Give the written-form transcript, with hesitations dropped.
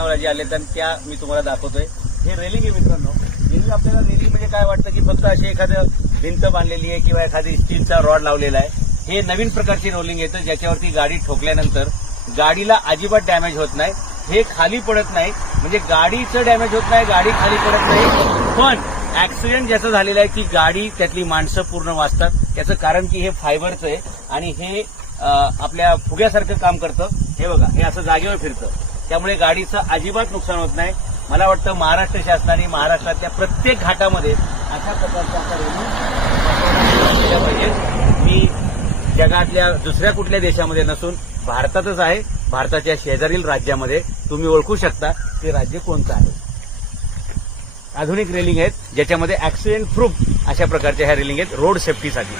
Technology आले तर त्या मी तुम्हाला दाखवतोय. हे रेलिंग आहे मित्रांनो. रेलिंग आपल्याला रेलिंग म्हणजे काय वाटतं की फक्त अशी एखादं भिंत बांधलेली आहे किंवा एखादी स्टीलचा रॉड लावलेला आहे. हे नवीन प्रकारची रोलिंग येतं ज्याच्यावरती गाडी ठोकल्यानंतर गाडीला अजिबात डॅमेज होत नाही. हे खाली पडत नाही म्हणजे गाडीचं डॅमेज होत नाही, गाडी खाली पडत नाही. पण ऍक्सिडेंट ज्याचं झालेलं आहे की गाडी त्यातली माणसं पूर्ण वाचतात. त्याचं कारण की हे फायबरचं आहे आणि हे आपल्या फुग्यासारखं काम करतं. हे बघा, हे असं जागेवर फिरतं, त्यामुळे गाडीचं अजिबात नुकसान होत नाही. मला वाटतं महाराष्ट्र शासनाने महाराष्ट्रातल्या प्रत्येक घाटामध्ये अशा प्रकारच्या रेलिंग पाहिजे. मी जगातल्या दुसऱ्या कुठल्या देशामध्ये नसून भारतातच आहे. भारताच्या शेजारील राज्यामध्ये तुम्ही ओळखू शकता ते राज्य कोणतं आहे. आधुनिक रेलिंग आहेत ज्याच्यामध्ये ऍक्सिडेंट प्रूफ अशा प्रकारच्या ह्या रेलिंग आहेत रोड सेफ्टीसाठी.